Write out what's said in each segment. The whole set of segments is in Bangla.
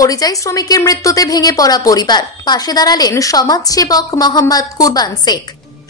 পরিযায়ী শ্রমিকের মৃত্যুতে ভেঙে পড়া পরিবার, পাশে দাঁড়ালেন সমাজসেবক মোহাম্মদ কুরবান শেখ।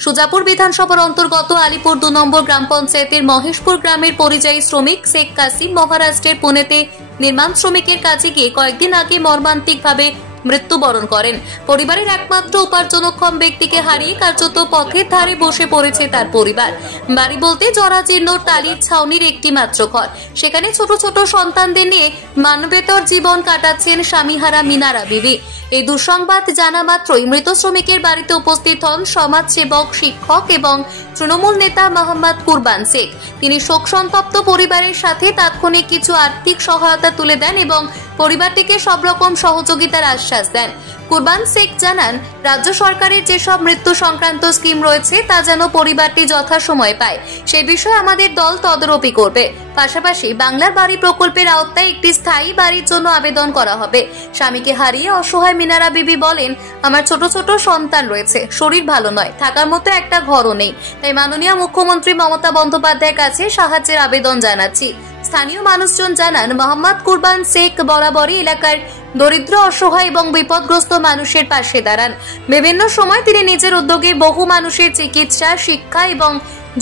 সুজাপুর বিধানসভার অন্তর্গত আলিপুর 2 নম্বর গ্রাম পঞ্চায়েতের মহেশপুর গ্রামের পরিযায়ী শ্রমিক শেখ কাসিম মহারাষ্ট্রের পুনেতে নির্মাণ শ্রমিকের কাছে গিয়ে কয়েকদিন আগে মর্মান্তিকভাবে মৃত্যুবরণ করেন। পরিবারের একমাত্র উপার্জনক্ষম ব্যক্তিকে হারিয়ে কার্যত পথের ধারে বসে পড়েছে তার পরিবার। বাড়ি বলতে জরাজীর্ণ টালির ছাউনির একটি মাত্র ঘর, সেখানে ছোট ছোট সন্তানদের নিয়ে মানবেতর জীবন কাটাচ্ছেন স্বামীহারা মিনারা বিবি। এই দুঃসংবাদ জানা মাত্রই মৃত শ্রমিকের বাড়িতে উপস্থিত হন সমাজসেবক, শিক্ষক এবং তৃণমূল নেতা মোহাম্মদ কুরবান শেখ। তিনি শোক সন্তপ্ত পরিবারের সাথে তাৎক্ষণিক কিছু আর্থিক সহায়তা তুলে দেন এবং পরিবারটিকে সব রকম সহযোগিতার আশ্বাস দেন। কুরবান শেখ জানান, রাজ্য সরকারের যেসব মৃত্যু সংক্রান্ত স্কিম রয়েছে তা যেন পরিবারটি যথাসময়ে পায়, সেই বিষয়ে আমাদের দল তদারকি করবে। পাশাপাশি বাংলার বাড়ি প্রকল্পের আওতায় একটি স্থায়ী বাড়ির জন্য আবেদন করা হবে। স্বামীকে হারিয়ে অসহায় মিনারা বিবি বলেন, আমার ছোট ছোট সন্তান রয়েছে, শরীর ভালো নয়, থাকার মতো একটা ঘরও নেই, তাই মাননীয় মুখ্যমন্ত্রী মমতা বন্দ্যোপাধ্যায়ের কাছে সাহায্যের আবেদন জানাচ্ছি। স্থানীয় মানুষজন জানান, মোহাম্মদ কুরবান শেখ বরাবরই এলাকার দরিদ্র, অসহায় এবং বিপদগ্রস্ত মানুষের পাশে দাঁড়ান। বিভিন্ন সময় তিনি নিজের উদ্যোগে বহু মানুষের চিকিৎসা, শিক্ষা এবং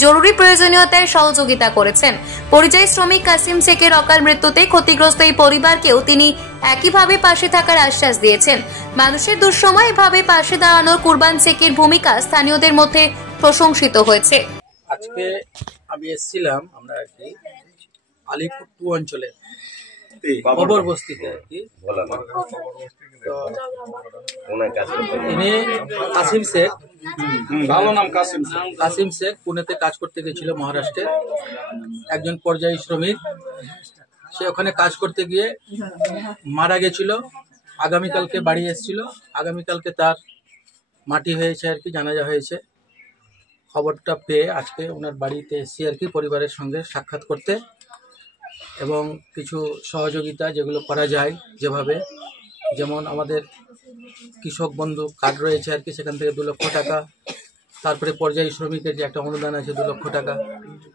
জরুরি প্রয়োজনীয়তায় সহযোগিতা করেছেন। পরিযায়ী শ্রমিক কাসিম শেখের অকাল মৃত্যুতে ক্ষতিগ্রস্ত এই পরিবারকেও তিনি একইভাবে পাশে থাকার আশ্বাস দিয়েছেন। মানুষের দুঃসময় এভাবে পাশে দাঁড়ানোর কুরবান শেখের ভূমিকা স্থানীয়দের মধ্যে প্রশংসিত হয়েছে। আজকে আমি এসেছিলাম আমরা আর কি আলিপুর 2 অঞ্চলে কবর বস্তিতে আর কি। ইনি কাসিম শেখ, ভালো নাম কাসিম শেখ পুনেতে কাজ করতে গেছিল মহারাষ্ট্রে, একজন পরিযায়ী শ্রমিক। সে ওখানে কাজ করতে গিয়ে মারা গেছিল। আগামীকালকে বাড়ি এসেছিল, আগামীকালকে তার মাটি হয়েছে আর কি, জানাজা হয়েছে। খবরটা পেয়ে আজকে ওনার বাড়িতে এসেছি আর কি, পরিবারের সঙ্গে সাক্ষাৎ করতে এবং কিছু সহযোগিতা যেগুলো করা যায়, যেভাবে যেমন আমাদের কৃষক বন্ধু কার্ড রয়েছে আর কি, সেখান থেকে 2 লক্ষ টাকা, তারপরে পরিযায়ী শ্রমিকের যে একটা অনুদান আছে 2 লক্ষ টাকা,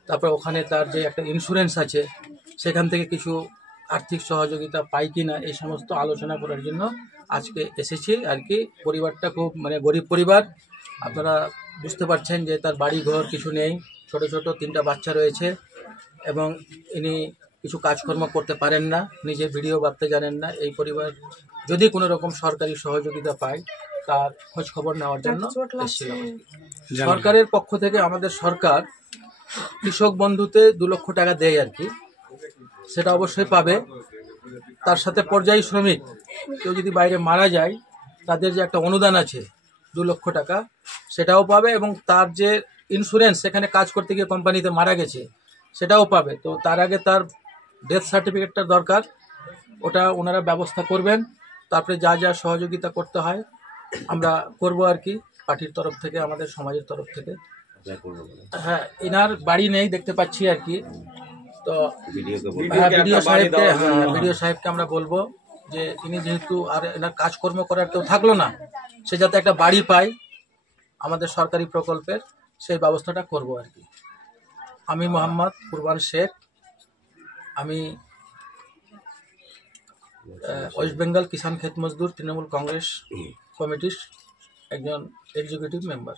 তারপরে ওখানে তার যে একটা ইন্স্যুরেন্স আছে সেখান থেকে কিছু আর্থিক সহযোগিতা পাই কিনা, এই সমস্ত আলোচনা করার জন্য আজকে এসেছি আর কি। পরিবারটা খুব গরিব পরিবার, আপনারা বুঝতে পারছেন যে তার বাড়ি ঘর কিছু নেই, ছোট ছোট 3টা বাচ্চা রয়েছে এবং ইনি কিছু কাজকর্ম করতে পারেন না, নিজে ভিডিও বাঁধতে জানেন না। এই পরিবার যদি কোনো রকম সরকারি সহযোগিতা পায় তার খোঁজ খবর নেওয়ার জন্য এসেছিলাম। সরকারের পক্ষ থেকে আমাদের সরকার কৃষক বন্ধুতে 2 লক্ষ টাকা দেয় আর কি, সেটা অবশ্যই পাবে। তার সাথে পরিযায়ী শ্রমিক কেউ যদি বাইরে মারা যায় তাদের যে একটা অনুদান আছে 2 লক্ষ টাকা, সেটাও পাবে এবং তার যে ইন্স্যুরেন্স, সেখানে কাজ করতে গিয়ে কোম্পানিতে মারা গেছে, সেটাও পাবে। তো তার আগে তার ডেথ সার্টিফিকেটটা দরকার, ওটা ওনারা ব্যবস্থা করবেন। তারপরে যা যা সহযোগিতা করতে হয় আমরা করব আর কি, পার্টির তরফ থেকে, আমাদের সমাজের তরফ থেকে। হ্যাঁ, এনার বাড়ি নেই দেখতে পাচ্ছি আর কি। তো ভিডিও সাহেবকে আমরা বলবো যে ইনি যেহেতু আর এনার কাজকর্ম করার কেউ থাকলো না, সে যাতে একটা বাড়ি পায় আমাদের সরকারি প্রকল্পের, সেই ব্যবস্থাটা করব আর কি। আমি মোহাম্মদ কুরবান শেখ, আমি ওয়েস্ট বেঙ্গল কিষাণ ক্ষেত মজদুর তৃণমূল কংগ্রেস কমিটির একজন এক্সিকিউটিভ মেম্বার।